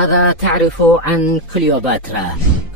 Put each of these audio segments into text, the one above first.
ماذا تعرف عن كليوباترا؟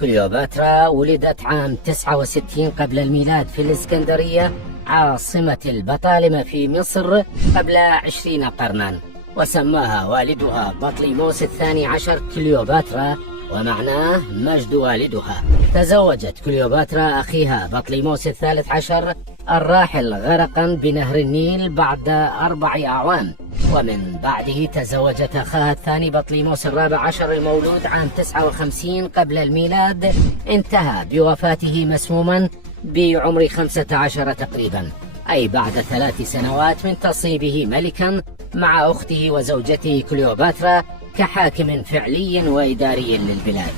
كليوباترا ولدت عام 69 قبل الميلاد في الإسكندرية عاصمة البطالمة في مصر قبل 20 قرنا، وسماها والدها بطليموس الثاني عشر كليوباترا، ومعناه مجد والدها. تزوجت كليوباترا أخيها بطليموس الثالث عشر الراحل غرقا بنهر النيل بعد 4 أعوام، ومن بعده تزوجت أخاها الثاني بطليموس الرابع عشر المولود عام 59 قبل الميلاد، انتهى بوفاته مسموما بعمر 15 تقريبا، أي بعد 3 سنوات من تصيبه ملكا مع أخته وزوجته كليوباترا كحاكم فعلي وإداري للبلاد.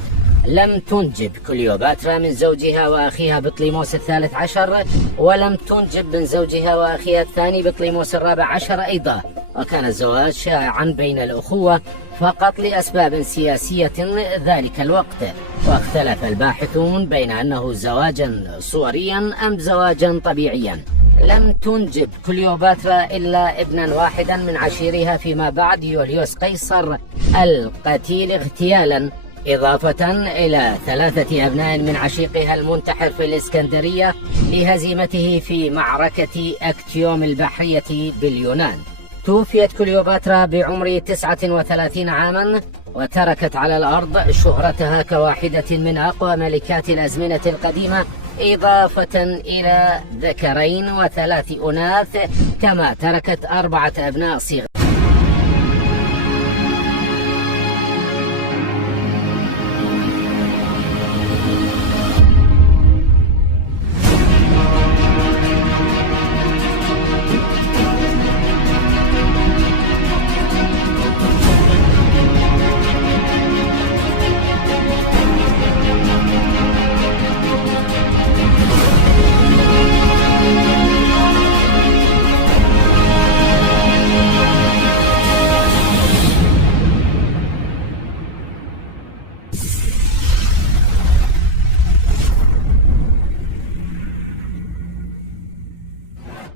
لم تنجب كليوباترا من زوجها وأخيها بطليموس الثالث عشر، ولم تنجب من زوجها وأخيها الثاني بطليموس الرابع عشر أيضا، وكان الزواج شائعا بين الأخوة فقط لأسباب سياسية ذلك الوقت، واختلف الباحثون بين أنه زواجا صوريا أم زواجا طبيعيا. لم تنجب كليوباترا إلا ابنا واحدا من عشيرها فيما بعد، يوليوس قيصر القتيل اغتيالا، إضافة إلى 3 أبناء من عشيقها المنتحر في الإسكندرية لهزيمته في معركة أكتيوم البحرية باليونان. توفيت كليوباترا بعمر 39 عاما، وتركت على الأرض شهرتها كواحدة من أقوى ملكات الأزمنة القديمة، إضافة إلى 2 و3 أناث، كما تركت 4 أبناء صغار.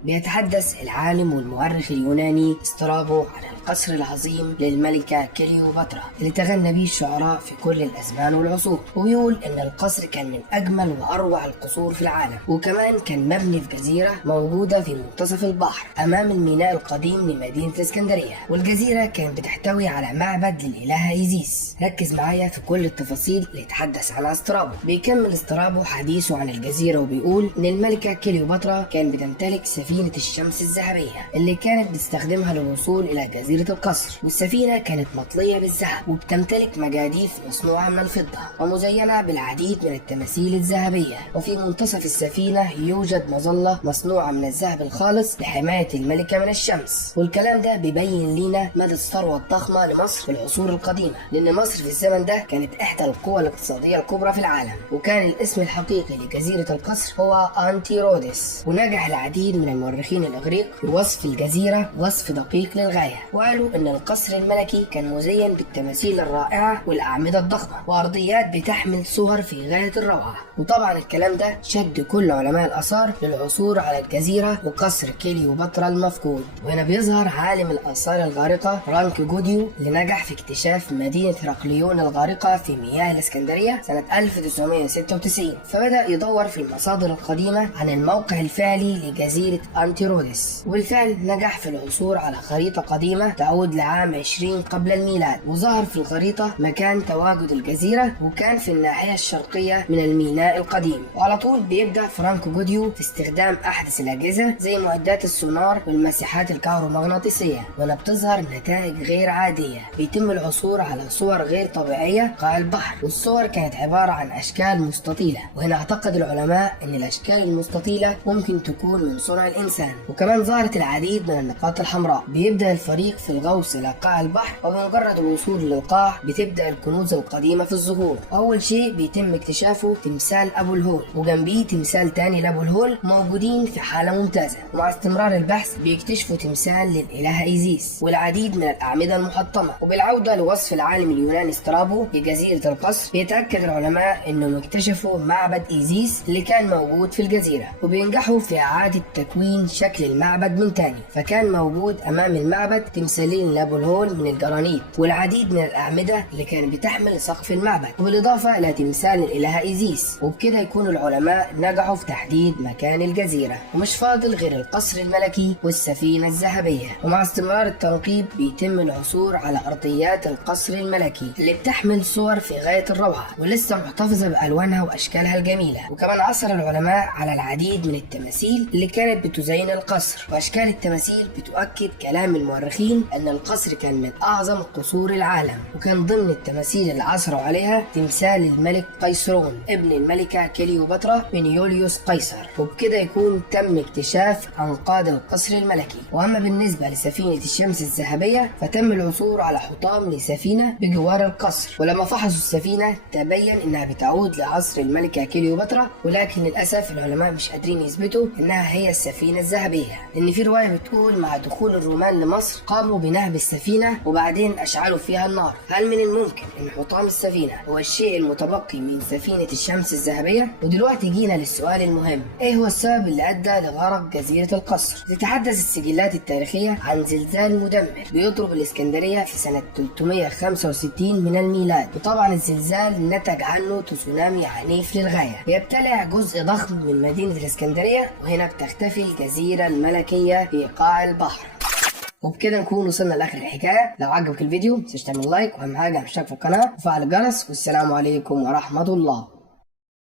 بيتحدث العالم والمؤرخ اليوناني سترابو عن القصر العظيم للملكة كليوباترا اللي تغنى به الشعراء في كل الأزمان والعصور، ويقول إن القصر كان من أجمل وأروع القصور في العالم، وكمان كان مبني في جزيرة موجودة في منتصف البحر أمام الميناء القديم لمدينة الإسكندرية، والجزيرة كانت بتحتوي على معبد للإله إيزيس. ركز معايا في كل التفاصيل اللي يتحدث عنها سترابو. بيكمل سترابو حديثه عن الجزيرة وبيقول إن الملكة كليوباترا كانت بتمتلك سفينة الشمس الذهبية اللي كانت بتستخدمها للوصول إلى جزيرة القصر، والسفينة كانت مطلية بالذهب وبتمتلك مجاديف مصنوعة من الفضة ومزينة بالعديد من التماثيل الذهبية، وفي منتصف السفينة يوجد مظلة مصنوعة من الذهب الخالص لحماية الملكة من الشمس. والكلام ده بيبين لنا مدى الثروة الضخمة لمصر في العصور القديمة، لأن مصر في الزمن ده كانت إحدى القوى الاقتصادية الكبرى في العالم، وكان الاسم الحقيقي لجزيرة القصر هو أنتيرودس. ونجح العديد من المؤرخين الإغريق في وصف الجزيرة وصف دقيق للغاية، وقالوا إن القصر الملكي كان مزين بالتماثيل الرائعة والأعمدة الضخمة وأرضيات بتحمل صور في غاية الروعة. وطبعا الكلام ده شد كل علماء الآثار للعثور على الجزيرة وقصر كليوباترا المفقود. وهنا بيظهر عالم الآثار الغارقة فرانك جوديو اللي نجح في اكتشاف مدينة هرقليون الغارقة في مياه الإسكندرية سنة 1996، فبدأ يدور في المصادر القديمة عن الموقع الفعلي لجزيرة أنتيرودس، وبالفعل نجح في العثور على خريطة قديمة تعود لعام 20 قبل الميلاد، وظهر في الخريطة مكان تواجد الجزيرة، وكان في الناحية الشرقية من الميناء القديم. وعلى طول بيبدأ فرانك جوديو في استخدام أحدث الأجهزة زي معدات السونار والمساحات الكهرومغناطيسية، وهنا بتظهر نتائج غير عادية. بيتم العثور على صور غير طبيعية قاع البحر، والصور كانت عبارة عن أشكال مستطيلة، وهنا اعتقد العلماء أن الأشكال المستطيلة ممكن تكون من صنع الإنسان. وكمان ظهرت العديد من النقاط الحمراء. بيبدأ الفريق في الغوص إلى قاع البحر، وبمجرد الوصول للقاع بتبدأ الكنوز القديمة في الظهور. أول شيء بيتم اكتشافه تمثال أبو الهول، وجنبيه تمثال تاني لأبو الهول موجودين في حالة ممتازة. ومع استمرار البحث بيكتشفوا تمثال للإله إيزيس والعديد من الأعمدة المحطمة. وبالعودة لوصف العالم اليوناني سترابو لجزيرة القصر، بيتأكد العلماء إنهم اكتشفوا معبد إيزيس اللي كان موجود في الجزيرة، وبينجحوا في إعادة تكوين المصريين شكل المعبد من تاني، فكان موجود أمام المعبد تمثالين لأبو الهول من الجرانيت والعديد من الأعمدة اللي كانت بتحمل سقف المعبد، وبالإضافة إلى تمثال الإله إيزيس. وبكده يكون العلماء نجحوا في تحديد مكان الجزيرة، ومش فاضل غير القصر الملكي والسفينة الذهبية. ومع استمرار التنقيب بيتم العثور على أرضيات القصر الملكي اللي بتحمل صور في غاية الروعة ولسه محتفظة بألوانها وأشكالها الجميلة. وكمان عثر العلماء على العديد من التماثيل اللي كانت بتزين القصر، وأشكال التماثيل بتؤكد كلام المؤرخين أن القصر كان من أعظم قصور العالم. وكان ضمن التماثيل اللي عثروا عليها تمثال الملك قيصرون ابن الملكة كليوباترا من يوليوس قيصر. وبكده يكون تم اكتشاف أنقاض القصر الملكي. وأما بالنسبة لسفينة الشمس الذهبية فتم العثور على حطام لسفينة بجوار القصر، ولما فحصوا السفينة تبين إنها بتعود لعصر الملكة كليوباترا، ولكن للأسف العلماء مش قادرين يثبتوا إنها هي السفينة الذهبية، لأن في رواية بتقول مع دخول الرومان لمصر قاموا بنهب السفينة وبعدين أشعلوا فيها النار. هل من الممكن إن حطام السفينة هو الشيء المتبقي من سفينة الشمس الذهبية؟ ودلوقتي جينا للسؤال المهم، إيه هو السبب اللي أدى لغرق جزيرة القصر؟ تتحدث السجلات التاريخية عن زلزال مدمر بيضرب الإسكندرية في سنة 365 من الميلاد، وطبعا الزلزال نتج عنه تسونامي عنيف للغاية يبتلع جزء ضخم من مدينة الإسكندرية، وهنا بتختفي الجزيرة الملكية في قاع البحر. وبكده نكون وصلنا لاخر الحكايه. لو عجبك الفيديو متنساش تعمل لايك، واهم حاجه اشترك في القناه وفعل الجرس، والسلام عليكم ورحمه الله.